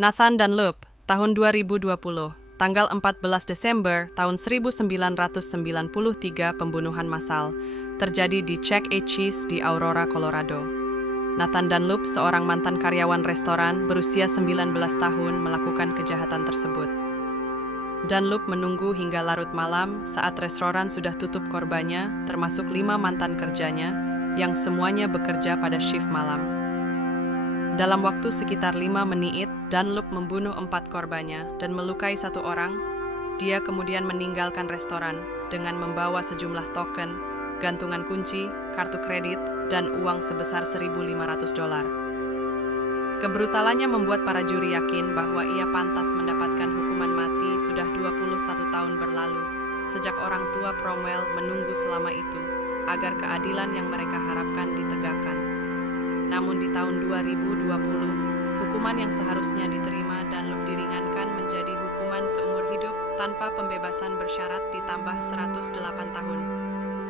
Nathan Dunlop, tahun 2020, tanggal 14 Desember tahun 1993 pembunuhan massal, terjadi di Chuck E. Cheese di Aurora, Colorado. Nathan Dunlop, seorang mantan karyawan restoran berusia 19 tahun, melakukan kejahatan tersebut. Dunlop menunggu hingga larut malam saat restoran sudah tutup korbannya, termasuk 5 mantan kerjanya, yang semuanya bekerja pada shift malam. Dalam waktu sekitar 5 menit, Dunlop membunuh 4 korbannya dan melukai 1 orang. Dia kemudian meninggalkan restoran dengan membawa sejumlah token, gantungan kunci, kartu kredit, dan uang sebesar $1.500. Kebrutalannya membuat para juri yakin bahwa ia pantas mendapatkan hukuman mati sudah 21 tahun berlalu, sejak orang tua Cromwell menunggu selama itu, agar keadilan yang mereka harapkan ditegakkan. Namun di tahun 2020, hukuman yang seharusnya diterima Dunlop diringankan menjadi hukuman seumur hidup tanpa pembebasan bersyarat ditambah 108 tahun.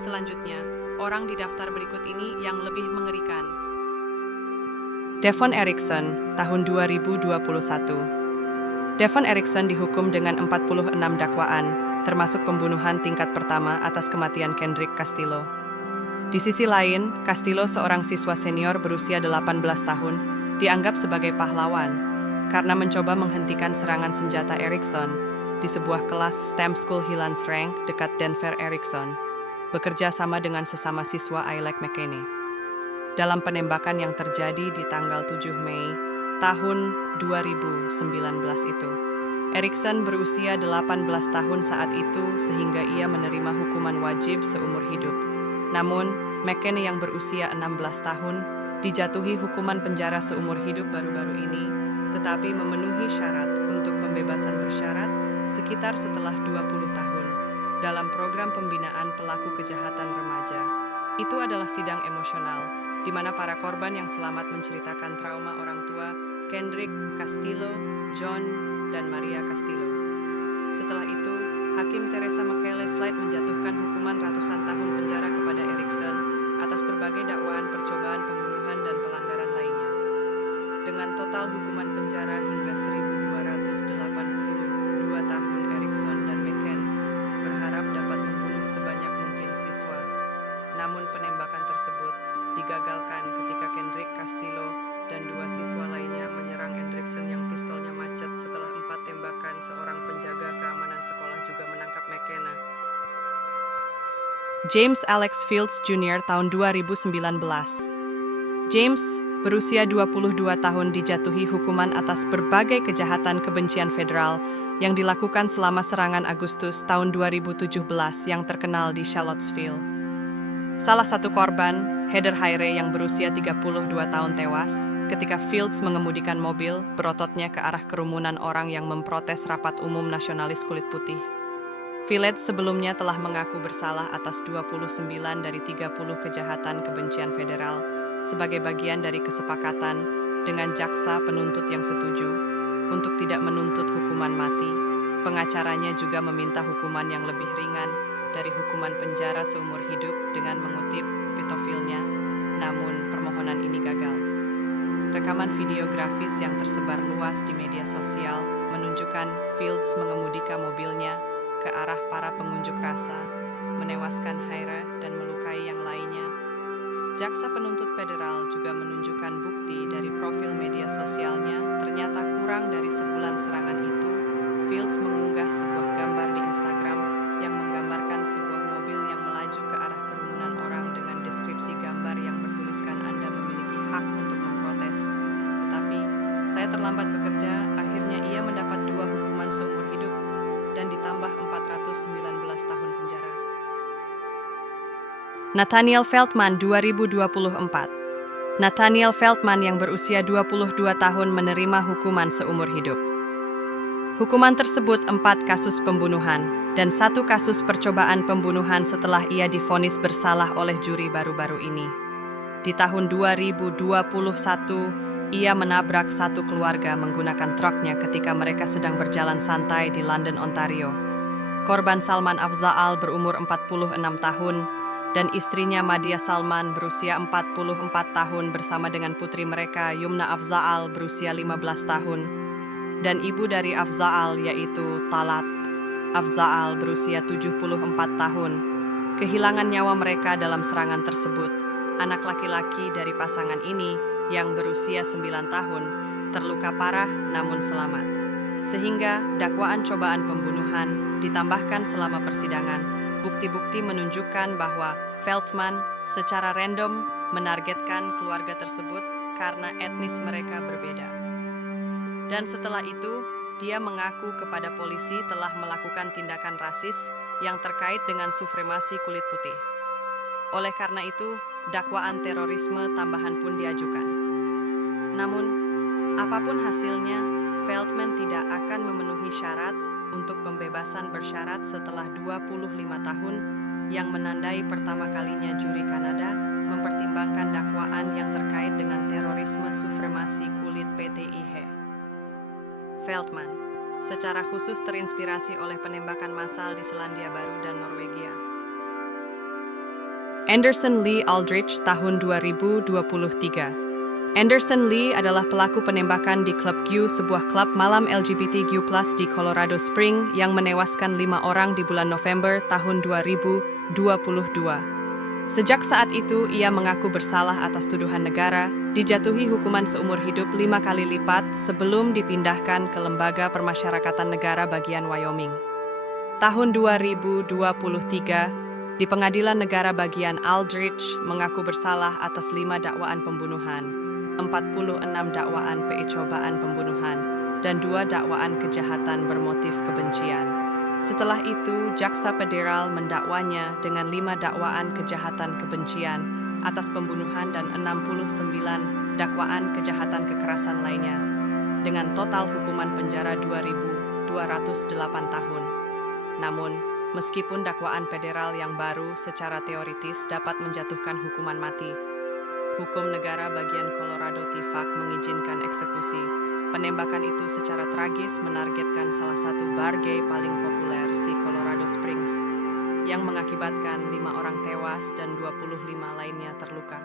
Selanjutnya, orang di daftar berikut ini yang lebih mengerikan. Devon Erickson, tahun 2021. Devon Erickson dihukum dengan 46 dakwaan, termasuk pembunuhan tingkat pertama atas kematian Kendrick Castillo. Di sisi lain, Castillo, seorang siswa senior berusia 18 tahun, dianggap sebagai pahlawan karena mencoba menghentikan serangan senjata Erickson di sebuah kelas STEM School Highlands Ranch dekat Denver. Erickson bekerja sama dengan sesama siswa Alec McKinney dalam penembakan yang terjadi di tanggal 7 Mei tahun 2019 itu. Erickson berusia 18 tahun saat itu sehingga ia menerima hukuman wajib seumur hidup. Namun, McKinney yang berusia 16 tahun dijatuhi hukuman penjara seumur hidup baru-baru ini, tetapi memenuhi syarat untuk pembebasan bersyarat sekitar setelah 20 tahun dalam program pembinaan pelaku kejahatan remaja. Itu adalah sidang emosional, di mana para korban yang selamat menceritakan trauma orang tua Kendrick Castillo, John, dan Maria Castillo. Setelah itu, Hakim Teresa McHale Slide menjatuhkan hukuman ratusan tahun penjara kepada Erickson atas berbagai dakwaan percobaan pembunuhan dan pelanggaran lainnya. Dengan total hukuman penjara hingga 1.282 tahun, Erickson dan McCann berharap dapat membunuh sebanyak mungkin siswa. Namun penembakan tersebut digagalkan ketika Kendrick Castillo dan 2 siswa lainnya menyerang Erickson yang pistolnya macet. Setelah 4 tembakan, seorang penjaga keamanan sekolah juga menangkap McKenna. James Alex Fields Jr. tahun 2019. James, berusia 22 tahun, dijatuhi hukuman atas berbagai kejahatan kebencian federal yang dilakukan selama serangan Agustus tahun 2017 yang terkenal di Charlottesville. Salah satu korban, Heather Heyer yang berusia 32 tahun, tewas ketika Fields mengemudikan mobil berototnya ke arah kerumunan orang yang memprotes rapat umum nasionalis kulit putih. Fields sebelumnya telah mengaku bersalah atas 29 dari 30 kejahatan kebencian federal sebagai bagian dari kesepakatan dengan jaksa penuntut yang setuju untuk tidak menuntut hukuman mati. Pengacaranya juga meminta hukuman yang lebih ringan dari hukuman penjara seumur hidup dengan mengutip pedofilnya, namun permohonan ini gagal. Rekaman video grafis yang tersebar luas di media sosial menunjukkan Fields mengemudika mobilnya ke arah para pengunjuk rasa, menewaskan Heyer dan melukai yang lainnya. Jaksa penuntut federal juga menunjukkan bukti dari profil media sosialnya. Ternyata kurang dari sebulan serangan itu, Fields mengunggah sebuah gambar di Instagram yang menggambarkan sebuah mobil yang melaju ke arah kerumunan orang dengan deskripsi gambar yang bertuliskan "Anda memiliki hak untuk memprotes." Tetapi, saya terlambat bekerja, akhirnya ia mendapat 2 hukuman seumur hidup dan ditambah 419 tahun penjara. Nathaniel Feldman 2024. Nathaniel Feldman yang berusia 22 tahun menerima hukuman seumur hidup. Hukuman tersebut 4 kasus pembunuhan dan 1 kasus percobaan pembunuhan setelah ia divonis bersalah oleh juri baru-baru ini. Di tahun 2021, ia menabrak 1 keluarga menggunakan truknya ketika mereka sedang berjalan santai di London, Ontario. Korban Salman Afzaal berumur 46 tahun dan istrinya Madia Salman berusia 44 tahun bersama dengan putri mereka Yumna Afzaal berusia 15 tahun. dan ibu dari Afzaal yaitu Talat. Afzaal berusia 74 tahun. Kehilangan nyawa mereka dalam serangan tersebut. Anak laki-laki dari pasangan ini yang berusia 9 tahun terluka parah namun selamat. Sehingga dakwaan cobaan pembunuhan ditambahkan selama persidangan. Bukti-bukti menunjukkan bahwa Feldman secara random menargetkan keluarga tersebut karena etnis mereka berbeda. Dan setelah itu, dia mengaku kepada polisi telah melakukan tindakan rasis yang terkait dengan supremasi kulit putih. Oleh karena itu, dakwaan terorisme tambahan pun diajukan. Namun, apapun hasilnya, Feldman tidak akan memenuhi syarat untuk pembebasan bersyarat setelah 25 tahun yang menandai pertama kalinya juri Kanada mempertimbangkan dakwaan yang terkait dengan terorisme supremasi kulit PTIH. Feldman secara khusus terinspirasi oleh penembakan massal di Selandia Baru dan Norwegia. Anderson Lee Aldrich tahun 2023. Anderson Lee adalah pelaku penembakan di Club Q, sebuah klub malam LGBTQ+ di Colorado Springs yang menewaskan 5 orang di bulan November tahun 2022. Sejak saat itu, ia mengaku bersalah atas tuduhan negara, dijatuhi hukuman seumur hidup 5 kali lipat sebelum dipindahkan ke Lembaga Permasyarakatan Negara bagian Wyoming. Tahun 2023, di Pengadilan Negara bagian Aldrich mengaku bersalah atas 5 dakwaan pembunuhan, 46 dakwaan percobaan pembunuhan, dan 2 dakwaan kejahatan bermotif kebencian. Setelah itu, Jaksa Federal mendakwanya dengan 5 dakwaan kejahatan kebencian atas pembunuhan dan 69 dakwaan kejahatan kekerasan lainnya, dengan total hukuman penjara 2.208 tahun. Namun, meskipun dakwaan federal yang baru secara teoritis dapat menjatuhkan hukuman mati, hukum negara bagian Colorado tidak mengizinkan eksekusi. Penembakan itu secara tragis menargetkan salah satu bar gay paling populer di Colorado Springs, yang mengakibatkan 5 orang tewas dan 25 lainnya terluka.